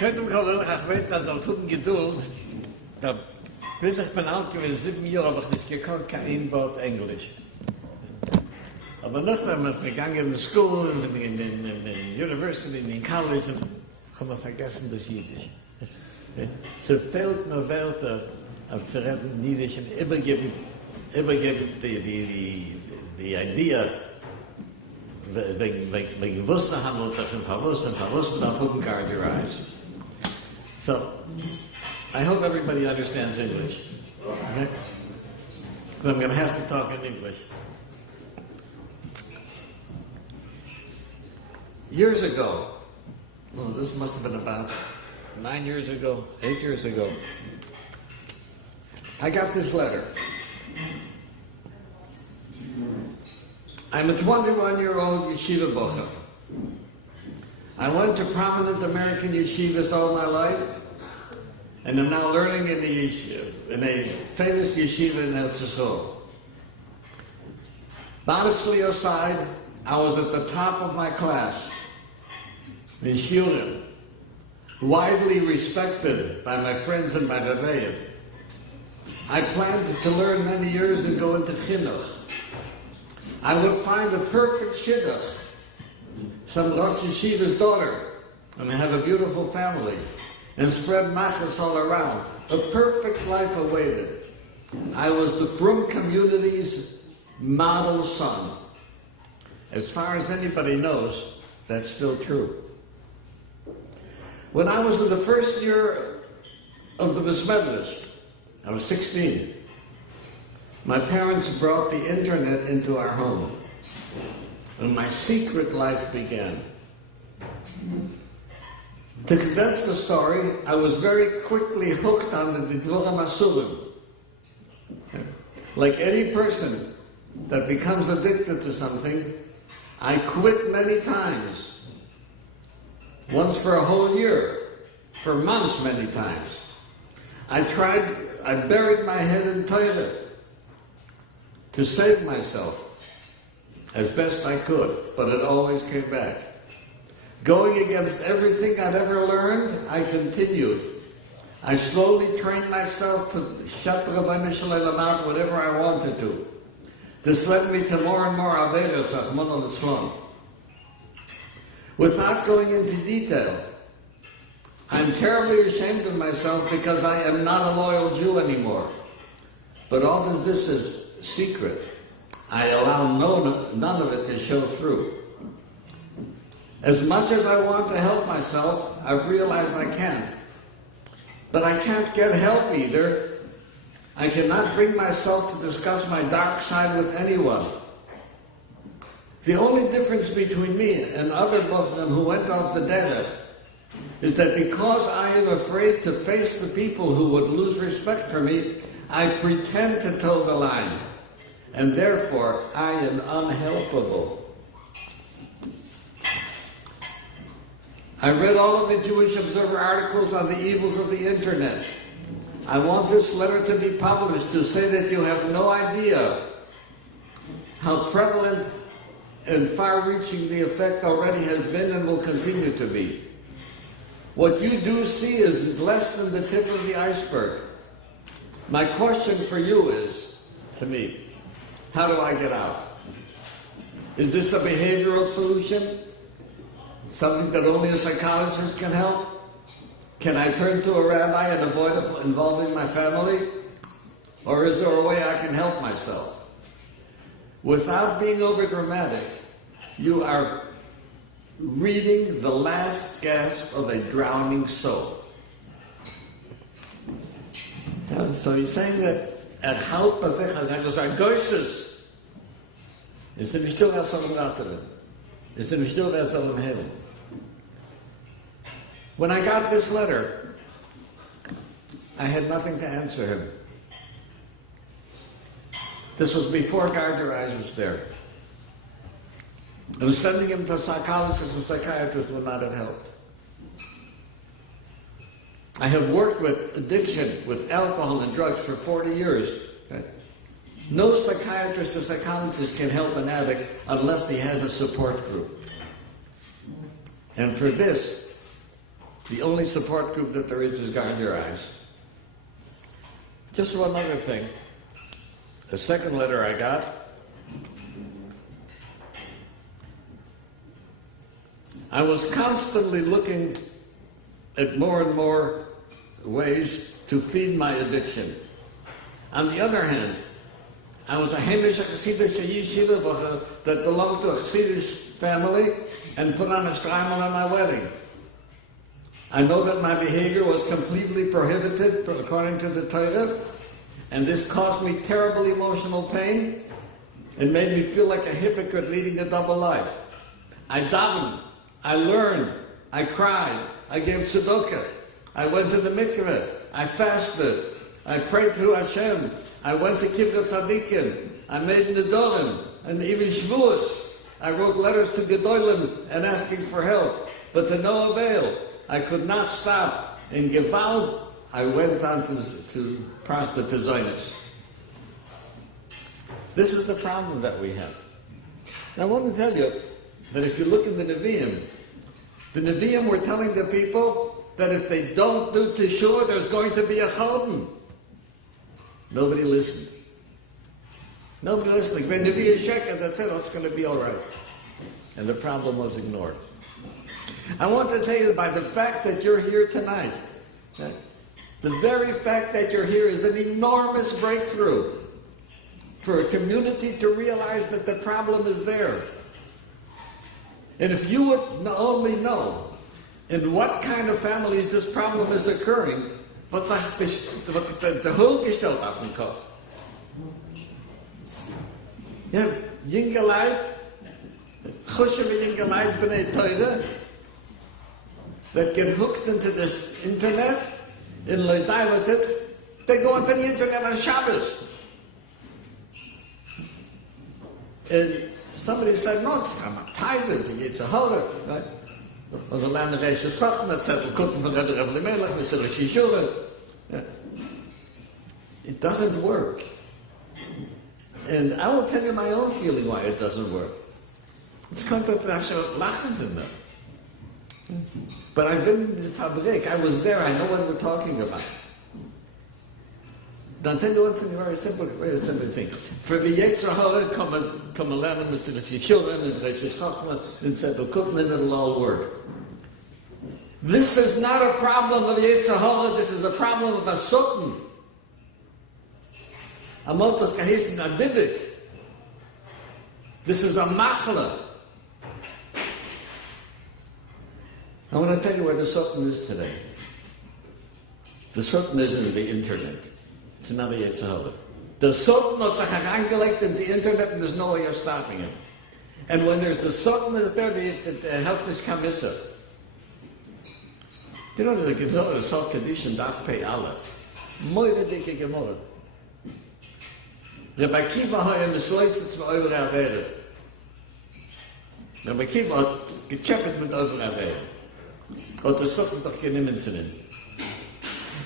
Könnte man auch ich weiß, dass er tut Geduld, da bis ich bin alt gewesen, 7 Jahre, habe ich nicht gekonnt, kein Wort Englisch. Aber nachdem ich gegangen in die School, in die University, in die College, habe ich vergessen das Yiddish. Es fehlt mir Wörter, auf zu reden Yiddish und übergeben die Idee, wegen Wissen handelt sich um Verwusst darf open guard your eyes. So, I hope everybody understands English. Okay? Because I'm going to have to talk in English. Years ago, well, this must have been about 9 years ago, 8 years ago, I got this letter. I'm a 21-year-old yeshiva bocher. I went to prominent American yeshivas all my life, and I'm now learning in a famous yeshiva in El Sasol. Modestly aside, I was at the top of my class in Shiurim, widely respected by my friends and my Rebbeim. I planned to learn many years and go into chinuch. I would find the perfect shidduch, some Rosh Yeshiva's daughter, and have a beautiful family, and spread machas all around. A perfect life awaited. I was the frum community's model son. As far as anybody knows, that's still true. When I was in the first year of the Bais Medrash, I was 16. My parents brought the internet into our home, and my secret life began. To condense the story, I was very quickly hooked on the Dvorim Asurim. Like any person that becomes addicted to something, I quit many times. Once for a whole year, for months many times. I buried my head in Torah to save myself as best I could, but it always came back. Going against everything I'd ever learned, I continued. I slowly trained myself to shut the Rabbeinu Shalom out whatever I wanted to. This led me to more and more Averos, Achmon al-Islam. Without going into detail, I'm terribly ashamed of myself because I am not a loyal Jew anymore. But all of this is secret. I allow none of it to show through. As much as I want to help myself, I've realized I can't. But I can't get help either. I cannot bring myself to discuss my dark side with anyone. The only difference between me and other Muslims who went off the derech is that because I am afraid to face the people who would lose respect for me, I pretend to toe the line. And therefore, I am unhelpable. I read all of the Jewish Observer articles on the evils of the internet. I want this letter to be published to say that you have no idea how prevalent and far-reaching the effect already has been and will continue to be. What you do see is less than the tip of the iceberg. My question for you is, to me, how do I get out? Is this a behavioral solution? Something that only a psychologist can help? Can I turn to a rabbi and avoid involving my family? Or is there a way I can help myself? Without being overdramatic, you are reading the last gasp of a drowning soul. So he's saying that at Haut Pasech HaZegos are goyses. Is it still wer soll gatteren? Is it still wer soll heaven? When I got this letter, I had nothing to answer him. This was before GuardYourEyes was there. And sending him to psychologists and psychiatrists would not have helped. I have worked with addiction, with alcohol and drugs for 40 years. Okay? No psychiatrist or psychologist can help an addict unless he has a support group. And for this, The only support group that there is Guard Your Eyes. Just one other thing. The second letter I got, I was constantly looking at more and more ways to feed my addiction. On the other hand, I was a Hamish Hasidic yeshiva that belonged to a Hasidic family and put on a shtreimel on my wedding. I know that my behavior was completely prohibited according to the Torah, and this caused me terrible emotional pain. It made me feel like a hypocrite leading a double life. I davened, I learned, I cried, I gave tzedakah, I went to the mikveh, I fasted, I prayed to Hashem, I went to Kibbutz Tzadikim, I made nedorim, and even shvuos. I wrote letters to Gedolim and asking for help, but to no avail. I could not stop. In Gewalt, I went on to Zionist. This is the problem that we have. And I want to tell you that if you look in the Nevi'im were telling the people that if they don't do Teshuvah, there's going to be a Chorban. Nobody listened. Nobody listened. When Nevi'im Sheker, that said, oh, it's going to be all right. And the problem was ignored. I want to tell you that by the fact that you're here tonight, the very fact that you're here is an enormous breakthrough for a community to realize that the problem is there. And if you would only know in what kind of families this problem is occurring, what the whole gestellt auf den Kopf. Ja, jinge Leid, chushe mit jinge Leid b'nei Torah, that get hooked into this internet, in Leidai was it, they go onto the internet on Shabbos. And somebody said, no, I'm a tither, it's a holder, right? Or the land of Eshes Chacham, that said, it doesn't work. And I will tell you my own feeling why it doesn't work. It's content that I've shown lachen in them. But I've been in the Fabrik, I was there, I know what we're talking about. I'll tell you one thing, very simple thing. For the Yetzer Hara, come along and Mr. Shishura and Resh Chachma and said, and it'll all work. This is not a problem of Yetzer Hara, this is a problem of a Sultan. A Maltas Kahisin Adibik. This is a Machla. I want to tell you where the Sultan is today. The Sultan isn't in the internet. It's another Yetzer Hara. The Sultan hat sich herangelegt in the internet and there's no way of stopping him. And when there's the Sultan is there, the help is kamissa. Do you know there's a Gemara, a Sal Kaddish and Daf Pei Aleph? Moire dike Gemara. Rabbi Kiva hoye misloitzitz v'oivre avere. Rabbi Kiva hat gechappet mit oivre avere. Hat der Sultan sich genommen zu nehmen.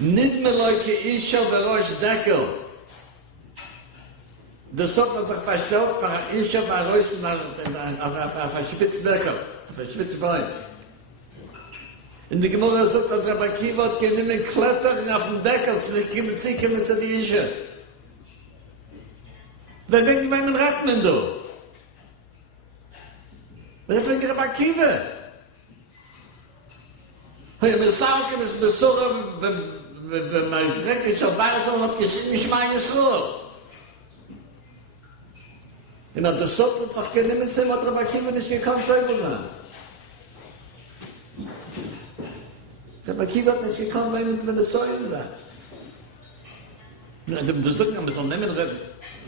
Nid me loike isha berosh dekel. Der Sultan hat sich verstellt für isha berosh auf ein Spitzdeckel, auf ein Spitzbein. In der Gemara sagt, dass Rabbi Kiva hat genommen klettern auf den Deckel, sie kommen zu die Isha. Wer denkt, wir einen Rettmen, du? Wer denkt, Rabbi Kiva? Hey, mir sagen, dass wir so, wenn mein drecklicher Beisam hat geschrieben, ich meine so. Und der Sultan hat sich genommen, hat Rabbi Kiva nicht gekannt, selber sein. Rabbi Kiva hat nicht gekannt, wenn es Säulen sein. Der Sultan muss nehmen,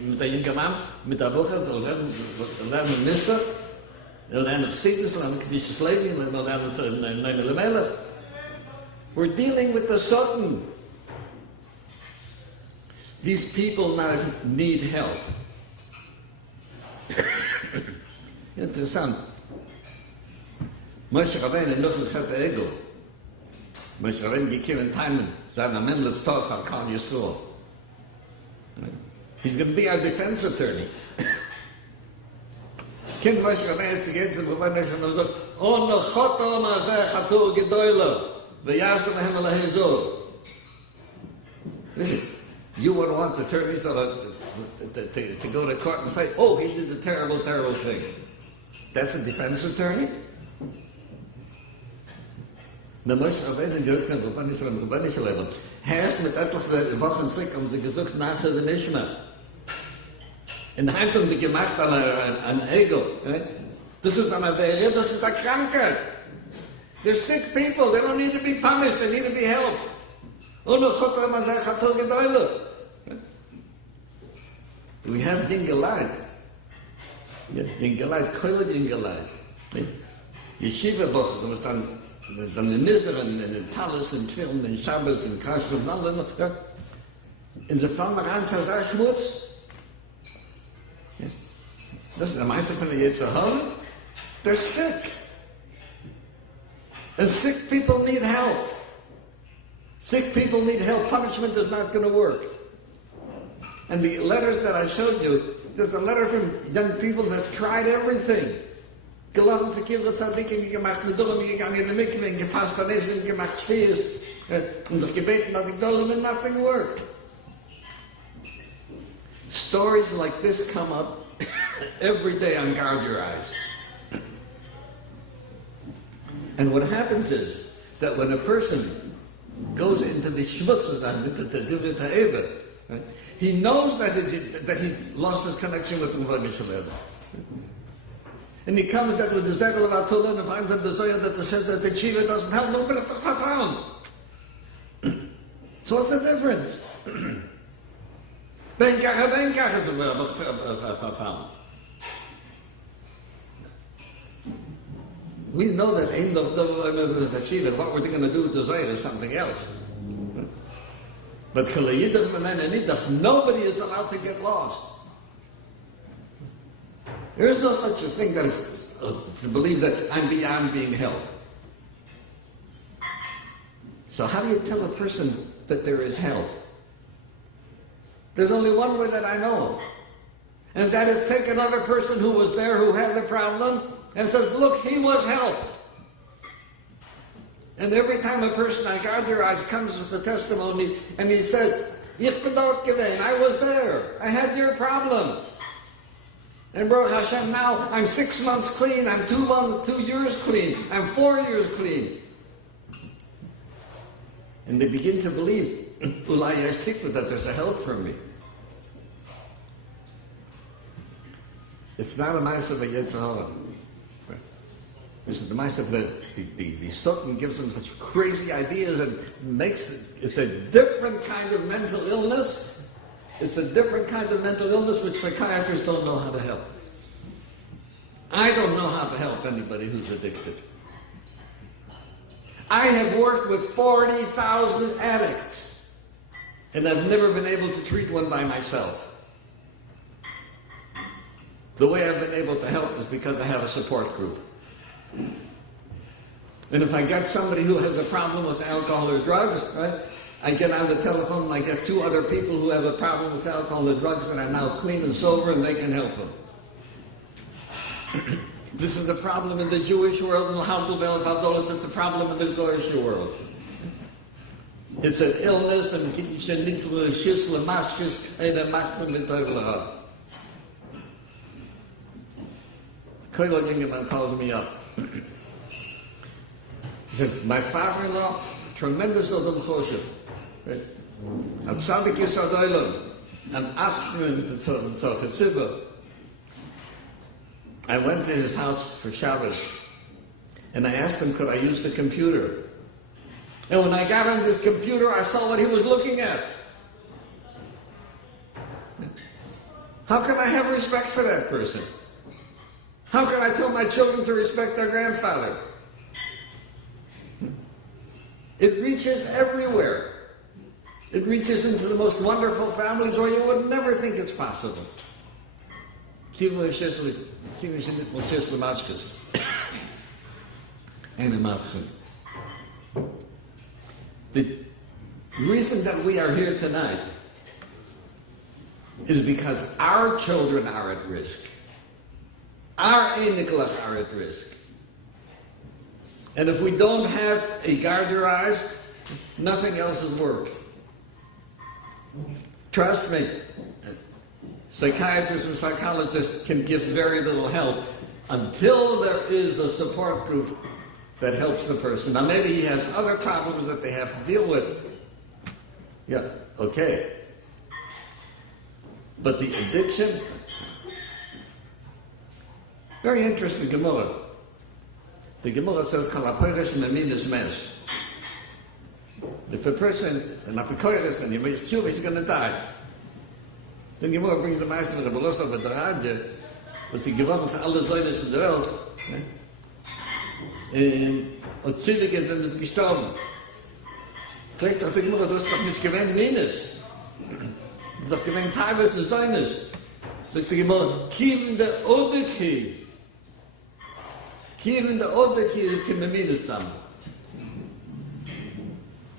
mit der jungen Mann, mit der Woche, so lernen Nisse, lernen Chassidus, lernen Keddishas Levi, lernen Neime Lemelech. We're dealing with the Sultan. These people now need help. Interessant. Moshe Rabbeinu noch ein Chet Ego. Moshe Rabbeinu gekommen Timon, seiner Memlet's Torch on Kal Yisrael. He's going to be our defense attorney. Kind Moshe Rabbeinu zu gehen zum Rabbeinu und sagt, oh, no choto ma zeh chatur gedoyle. Listen, you would want the attorneys to go to court and say, oh, he did a terrible, terrible thing. That's a defense attorney? Na Moshe Rabbeinu gesagt, Rabbeinu Shalom, herrscht mit etwas der Wochen zurück, haben sie gesagt, Nase de Nishma. In der Hand haben sie gemacht an Ego. Das ist eine Wehe, das ist eine Krankheit. They're sick people, they don't need to be punished, they need to be helped. Oh no, man sagt, Chato Gedoyle. We have Dingelad. Dingelad, Koyle Dingelad. Yeshiva Boch, there was some in Nizar and in Talis and Film and Shabbos and Kashruf and all that. In the front of the hand says, Schmutz. Das ist der Meister von der Yetzirah. They're sick. And sick people need help. Sick people need help. Punishment is not going to work. And the letters that I showed you, there's a letter from young people that tried everything. Gelaufen zu Kibbutz Tzadikim, gemacht Nedurim, gegangen in die Mikve, gefasst an Essen, gemacht Schwiees, und sich gebeten nach Gedolim, and nothing worked. Stories like this come up every day on Guard Your Eyes. And what happens is that when a person goes into the shmutzes and right, he knows that he lost his connection with the Rabbi Shalom. And he comes that with the Zekel of Atullah and finds that the Zohar that says that the Chiva doesn't help nobody to found. So what's the difference? Benkach is the found. We know that in the Chiva, what we're going to do with the Zohar is something else. But nobody is allowed to get lost. There is no such a thing that is to believe that I'm beyond being helped. So how do you tell a person that there is help? There's only one way that I know. And that is take another person who was there, who had the problem, and says, look, he was helped. And every time a person on Guard Your Eyes comes with a testimony and he says, Ich bin dort gewesen, I was there, I had your problem. And Baruch Hashem, now I'm 6 months clean, I'm 2 years clean, I'm 4 years clean. And they begin to believe, Ulai Yashtikva, that there's a help for me. It's not a mice of a Yetzirah. This is the mice of the Satan gives them such crazy ideas and makes it's a different kind of mental illness. It's a different kind of mental illness which psychiatrists don't know how to help. I don't know how to help anybody who's addicted. I have worked with 40,000 addicts, and I've never been able to treat one by myself. The way I've been able to help is because I have a support group. And if I get somebody who has a problem with alcohol or drugs, right, I get on the telephone and I get 2 other people who have a problem with alcohol or drugs and are now clean and sober and they can help them. This is a problem in the Jewish world, and it's a problem in the Goyish world. It's an illness, and Koilo Gingerman calls me up. He says, my father-in-law, tremendous Adam Choshev, right? At Tzadik Yisad Olam, and asked me to Tzachitziba. I went to his house for Shabbos, and I asked him, could I use the computer? And when I got on this computer, I saw what he was looking at. How can I have respect for that person? How can I tell my children to respect their grandfather? It reaches everywhere. It reaches into the most wonderful families where you would never think it's possible. The reason that we are here tonight is because our children are at risk. Our Einiklach are at risk. And if we don't have a guard your eyes, nothing else is work. Trust me, psychiatrists and psychologists can give very little help until there is a support group that helps the person. Now maybe he has other problems that they have to deal with. Yeah, okay. But the addiction, very interesting Gemara. The Gemara says, if a person is an apokoyres and he makes tshuva, he's going to die. Then Gemara brings the Meister of the Belosa of the Radje, was he gewonnen für alle Säunes in der Welt. Und Zivik ist dann ist gestorben. Fragt doch die Gemara, du hast doch nicht gewähnt Minus. Du hast doch gewähnt Taibes und Säunes. Sagt die Gemara, Kieven der Odeki. Kieven der Odeki ist Kieven Minus dann.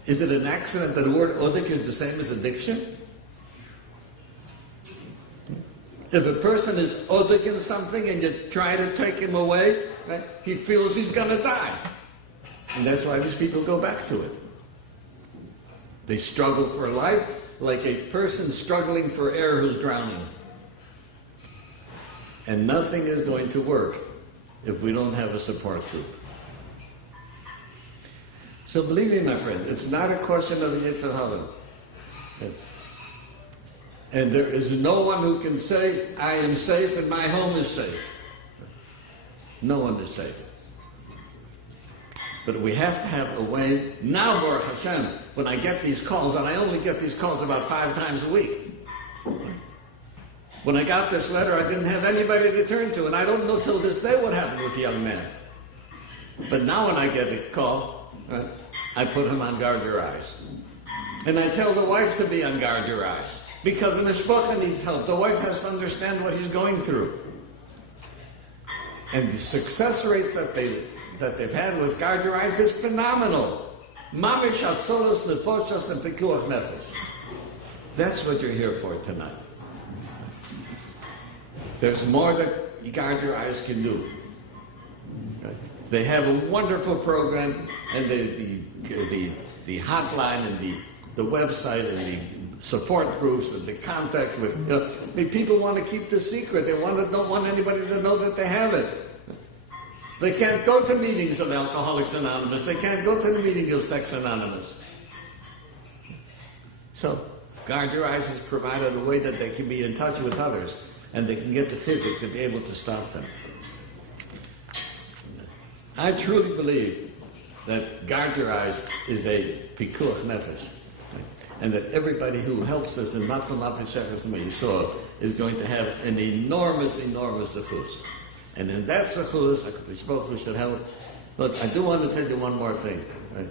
Is it an accident that the word odik is the same as addiction? If a person is odik in something and you try to take him away, right, he feels he's going to die. And that's why these people go back to it. They struggle for life like a person struggling for air who's drowning. And nothing is going to work if we don't have a support group. So believe me, my friend, it's not a question of Yetzer Hara. And there is no one who can say, I am safe and my home is safe. No one is safe. But we have to have a way. Now, Baruch Hashem, when I get these calls, and I only get these calls about 5 times a week. When I got this letter, I didn't have anybody to turn to, and I don't know till this day what happened with the young man. But now when I get a call, right, I put him on Guard Your Eyes. And I tell the wife to be on Guard Your Eyes. Because the mishpacha needs help. The wife has to understand what he's going through. And the success rate that they've had with Guard Your Eyes is phenomenal. Mamish atzolos nefoshos and pekuach nefesh. That's what you're here for tonight. There's more that Guard Your Eyes can do. Okay? They have a wonderful program, and the hotline and the website and the support groups and the contact with, I mean, people want to keep the secret. They don't want anybody to know that they have it. They can't go to meetings of Alcoholics Anonymous. They can't go to the meeting of Sex Anonymous. So, Guard Your Eyes has provided a way that they can be in touch with others and they can get the physic to be able to stop them. I truly believe that Guard Your Eyes is a pikuach nefesh, and that everybody who helps us in Matzah Nafesh Shechus Yisrael is going to have an enormous, enormous zechus. And in that zechus, HaKadosh Baruch Hu should help. Look, I do want to tell you one more thing. Right?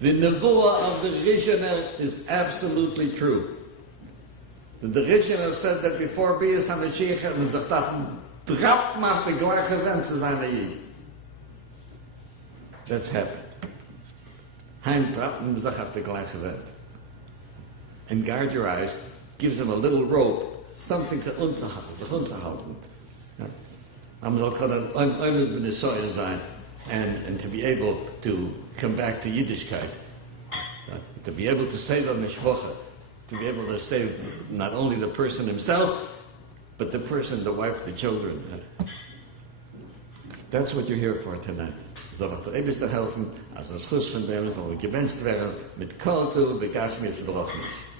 The nevuah of the Rishonel is absolutely true. The Rishonel said that before Bias HaMashiach was a drap macht the gleiche Wend zu seiner Yid. That's happened. Heim trappen sich auf the gleiche Wend. And Guard Your Eyes gives him a little rope, something to unzuhalten. And to be able to come back to Yiddishkeit, to be able to save a mishpacha, to be able to save not only the person himself, but the person, the wife, the children. That's what you're here for tonight. So what der Eibster helfen, als ein Schuss von dem, wo wir gewünscht werden, mit Kultur, Begashmis, Brochnis.